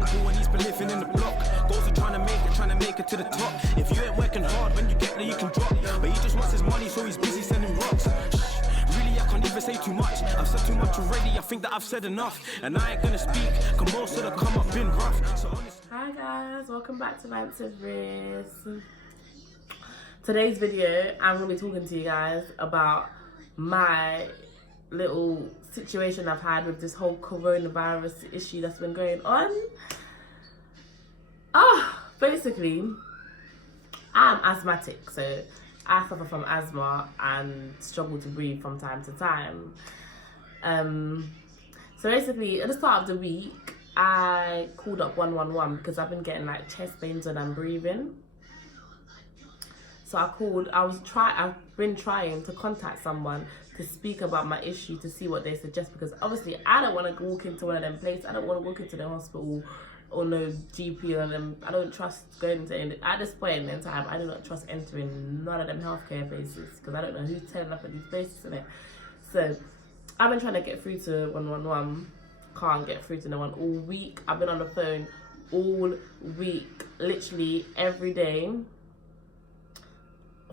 uncle and he's been living in the block. Goals are trying to make it to the top. If you ain't working hard, when you get there you can drop. But he just wants his money, so he's busy sending rocks. Really, I can't even say too much. I've said too much already, I think that I've said enough. And I ain't gonna speak, cause most of the come up been rough. So hi guys, welcome back to Rants. Today's video, I'm gonna be talking to you guys about my little situation I've had with this whole coronavirus issue that's been going on. Basically, I'm asthmatic, so I suffer from asthma and struggle to breathe from time to time. So basically, at the start of the week, I called up 111 because I've been getting like chest pains when I'm breathing. So I've been trying to contact someone to speak about my issue, to see what they suggest, because obviously I don't want to walk into one of them places. I don't want to walk into the hospital or no GP or them. I don't trust going to, at this point in time, I do not trust entering none of them healthcare places because I don't know who's turning up at these places in it. So I've been trying to get through to 111, can't get through to no one all week. I've been on the phone all week, literally every day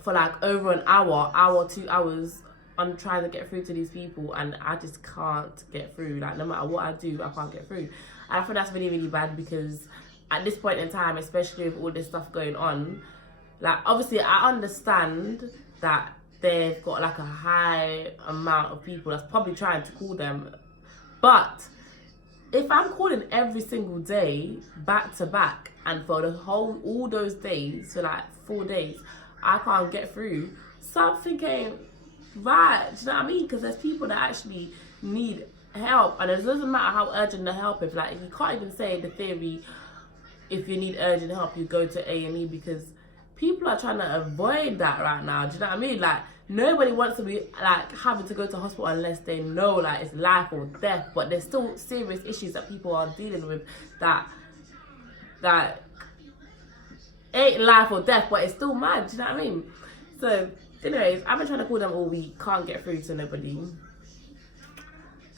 for like over an hour, 2 hours. I'm trying to get through to these people and I just can't get through. Like no matter what I do, I can't get through. And I think that's really, really bad because at this point in time, especially with all this stuff going on, like obviously I understand that they've got like a high amount of people that's probably trying to call them. But if I'm calling every single day, back to back, and for all those days, for like 4 days, I can't get through, something ain't right, do you know what I mean? Because there's people that actually need help, and it doesn't matter how urgent the help is. Like you can't even say the theory, if you need urgent help, you go to A&E, because people are trying to avoid that right now, do you know what I mean? Like nobody wants to be like having to go to hospital unless they know like it's life or death, but there's still serious issues that people are dealing with that ain't life or death, but it's still mad, do you know what I mean? So anyways, I've been trying to call them all week, can't get through to nobody.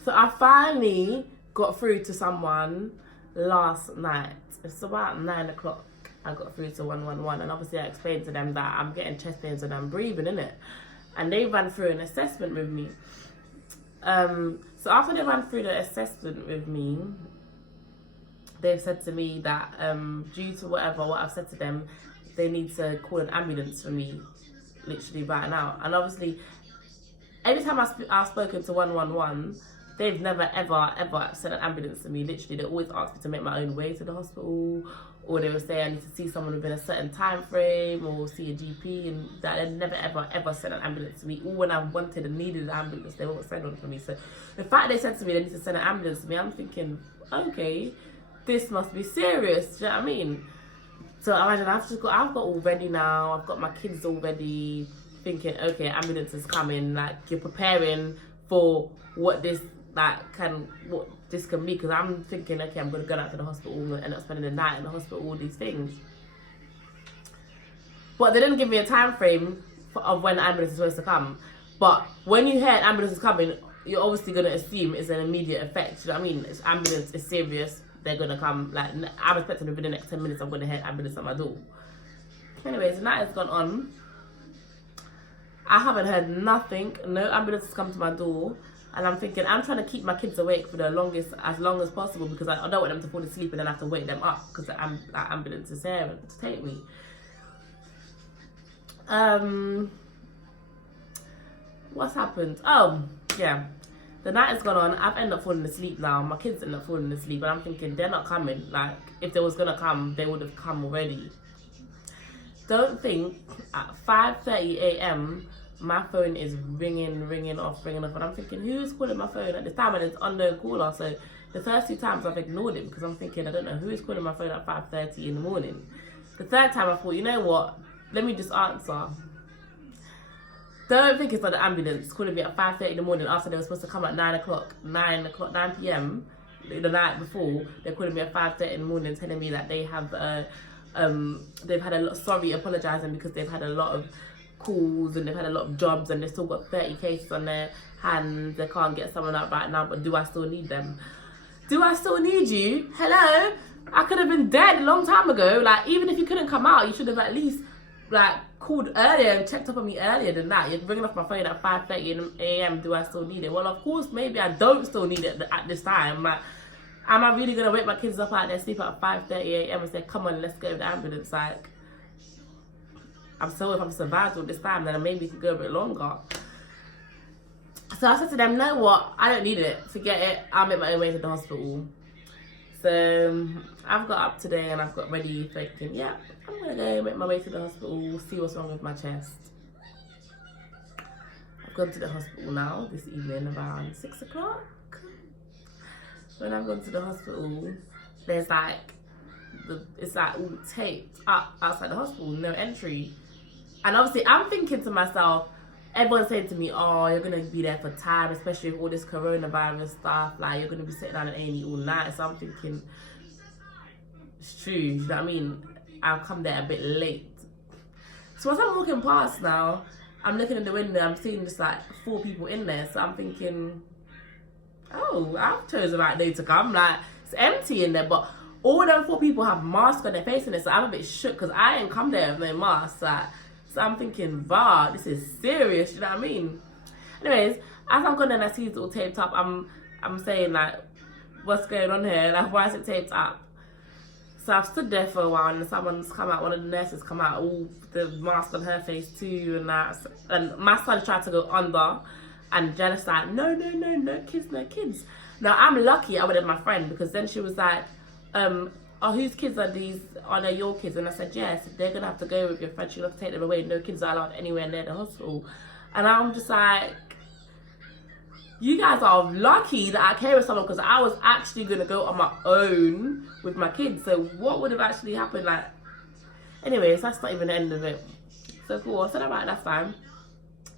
So I finally got through to someone last night. It's about 9 o'clock. I got through to 111, and obviously I explained to them that I'm getting chest pains and I'm breathing, innit? And they ran through an assessment with me. So after they ran through the assessment with me, they've said to me that due to what I've said to them, they need to call an ambulance for me literally right now. And obviously every time I've spoken to 111, they've never ever sent an ambulance to me. Literally they always ask me to make my own way to the hospital, or they would say I need to see someone within a certain time frame or see a GP, and that they never ever sent an ambulance to me. Or when I wanted and needed an ambulance, they won't send one for me. So the fact they said to me they need to send an ambulance to me, I'm thinking, okay, this must be serious, do you know what I mean? So imagine I've got all ready now, I've got my kids all ready, thinking, okay, ambulance is coming, like you're preparing for what this can be, because I'm thinking, okay, I'm gonna go out to the hospital and end up spending the night in the hospital, all these things. But they didn't give me a time frame of when the ambulance is supposed to come. But when you hear an ambulance is coming, you're obviously gonna assume it's an immediate effect, you know what I mean? It's ambulance is serious. They're gonna come, like I'm expecting within the next 10 minutes I'm gonna hear ambulance at my door. Anyways, the night has gone on. I haven't heard nothing, no ambulance has come to my door, and I'm thinking I'm trying to keep my kids awake for as long as possible, because I don't want them to fall asleep and then I have to wake them up because the ambulance is here to take me. What's happened? Oh yeah. The night has gone on, I've ended up falling asleep now. My kids end up falling asleep, and I'm thinking they're not coming. Like, if they was gonna come, they would have come already. Don't think at 5:30 a.m. my phone is ringing off, and I'm thinking, who's calling my phone at this time? And it's unknown caller. So the first 2 times I've ignored it because I'm thinking, I don't know who's calling my phone at 5:30 in the morning. The third time I thought, you know what? Let me just answer. Don't think it's like the ambulance calling me at 5:30 in the morning after they were supposed to come at 9 p.m. the night before. They're calling me at 5:30 in the morning, telling me that they have they've had a lot, apologising because they've had a lot of calls and they've had a lot of jobs and they've still got 30 cases on their hands. They can't get someone out right now, but do I still need them? Do I still need you? Hello? I could have been dead a long time ago. Like, even if you couldn't come out, you should have at least, like, called earlier and checked up on me earlier than that. You're ringing off my phone at 5:30 a.m. Do I still need it? Well, of course, maybe I don't still need it at this time. Like, am I really going to wake my kids up out there, sleep at 5:30 a.m. and say, come on, let's go to the ambulance? Like, if I'm survived all this time, then maybe it could go a bit longer. So I said to them, know what? I don't need it. Forget it. I'll make my own way to the hospital. So I've got up today and I've got ready thinking, yeah, I'm going to go make my way to the hospital, see what's wrong with my chest. I've gone to the hospital now this evening around 6 o'clock. When I've gone to the hospital, there's like, it's like all taped up outside the hospital, no entry. And obviously I'm thinking to myself, everyone's saying to me, oh, you're going to be there for time, especially with all this coronavirus stuff. Like, you're going to be sitting down in A&E all night. So I'm thinking, it's true, you know what I mean? I'll come there a bit late. So as I'm walking past now, I'm looking in the window, I'm seeing just like 4 people in there. So I'm thinking, oh, I've chosen the right day to come. Like, it's empty in there, but all them 4 people have masks on their face in it. So I'm a bit shook because I ain't come there with no mask. Like, so I'm thinking, wow, this is serious, you know what I mean? Anyways, as I'm going and I see it's all taped up, I'm saying, like, what's going on here? Like, why is it taped up? So I've stood there for a while and someone's come out, one of the nurses come out, all the mask on her face too and that. And my son tried to go under and Janice's like, no kids, no kids. Now, I'm lucky I went with my friend because then she was like, oh, whose kids are these? Are they your kids? And I said, yes, they're going to have to go with your friend. She'll have to take them away. No kids are allowed anywhere near the hospital. And I'm just like, you guys are lucky that I came with someone because I was actually going to go on my own with my kids. So what would have actually happened? Like, anyways, that's not even the end of it. So cool. I said, all right, that's fine.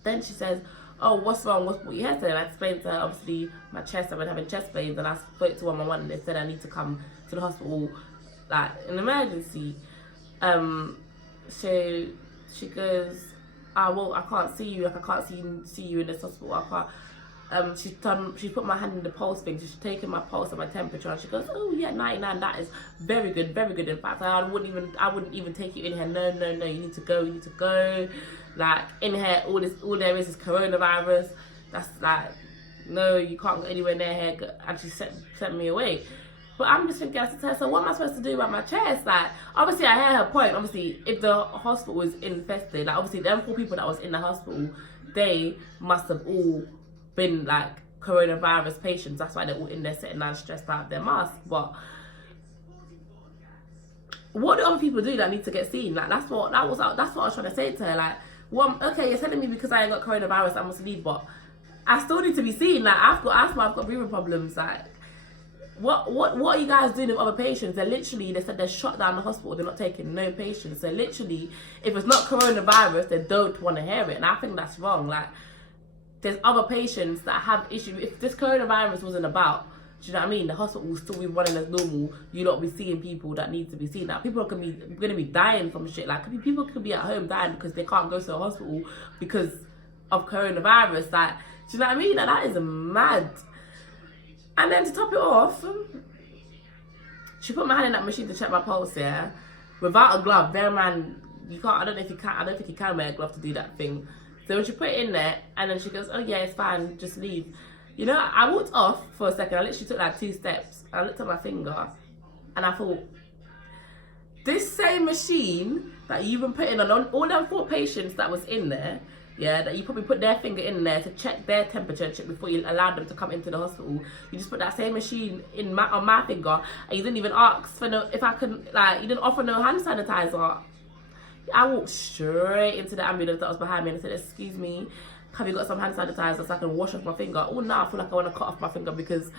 Then she says, oh, what's wrong? What you had? And I explained to her, obviously, my chest. I've been having chest pains. And I spoke to 111 and they said I need to come to the hospital, like, an emergency. So she goes, well, I can't see you. Like, I can't see you in this hospital. I can't. She put my hand in the pulse thing. So she's taken my pulse and my temperature, and she goes, "Oh yeah, 99. That is very good, very good. In fact, I wouldn't even take you in here. No. You need to go. Like, in here, all there is coronavirus. That's like, no, you can't go anywhere near here." And she sent me away. But I'm just thinking, I said to her, so what am I supposed to do about my chest? Like, obviously I hear her point. Obviously, if the hospital was infested, like, obviously them 4 people that was in the hospital, they must have all been like coronavirus patients. That's why they're all in there sitting down stressed out their masks. But what do other people do that need to get seen? Like, that's what I was trying to say to her. Like, well, okay, you're telling me because I ain't got coronavirus I must leave, but I still need to be seen. Like, I've got asthma, I've got breathing problems. Like, what are you guys doing with other patients? They said they're shut down the hospital, they're not taking no patients. So literally, if it's not coronavirus, they don't want to hear it. And I think that's wrong. Like, there's other patients that have issues. If this coronavirus wasn't about, do you know what I mean? The hospital will still be running as normal. You not be seeing people that need to be seen. Now, people are going to be dying from shit. Like, people could be at home dying because they can't go to the hospital because of coronavirus. Like, do you know what I mean? Like, that is mad. And then to top it off, she put my hand in that machine to check my pulse, yeah, without a glove. Bear in mind, I don't think you can wear a glove to do that thing. So when she put it in there, and then she goes, oh yeah, it's fine, just leave. You know, I walked off for a second. I literally took like 2 steps. I looked at my finger, and I thought, this same machine that you've been putting on all them 4 patients that was in there, yeah, that you probably put their finger in there to check their temperature before you allowed them to come into the hospital. You just put that same machine on my finger, and you didn't even ask for if I could, like, you didn't offer no hand sanitizer. I walked straight into the ambulance that was behind me and I said, excuse me, have you got some hand sanitizer so I can wash off my finger? Oh no, I feel like I want to cut off my finger because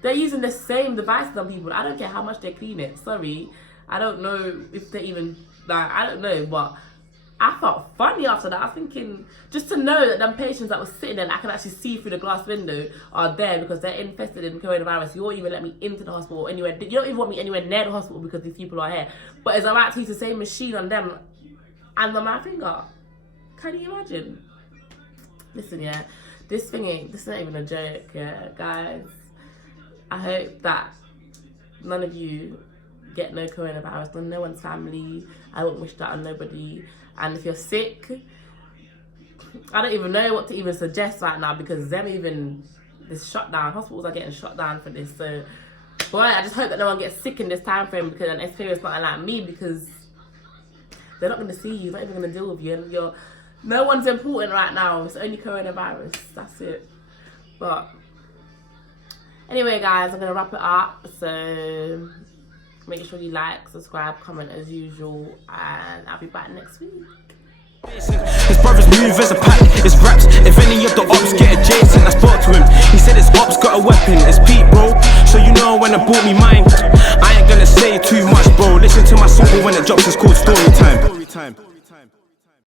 they're using the same devices on people. I don't care how much they clean it. Sorry. I don't know if they even, like, I don't know, but I felt funny after that. I was thinking, just to know that them patients that was sitting there and I can actually see through the glass window are there because they're infested in coronavirus. You won't even let me into the hospital or anywhere. You don't even want me anywhere near the hospital because these people are here. But it's alright to use the same machine on them and on my finger. Can you imagine? Listen, yeah, this not even a joke, yeah, guys. I hope that none of you get no coronavirus on no one's family. I won't wish that on nobody. And if you're sick, I don't even know what to even suggest right now, because this shutdown, hospitals are getting shut down for this. So, boy, I just hope that no one gets sick in this time frame, because and experience not like me, because they're not going to see you, they're not even going to deal with you, and no one's important right now. It's only coronavirus. That's it. But anyway, guys, I'm going to wrap it up. So make sure you like, subscribe, comment as usual, and I'll be back next week. His brothers move as a pack, it's raps. If any of the ops get adjacent, I spoke to him. He said his ops got a weapon, it's Pete, bro. So you know when I bought me mine, I ain't gonna say too much, bro. Listen to my song when it drops, it's called Story Time.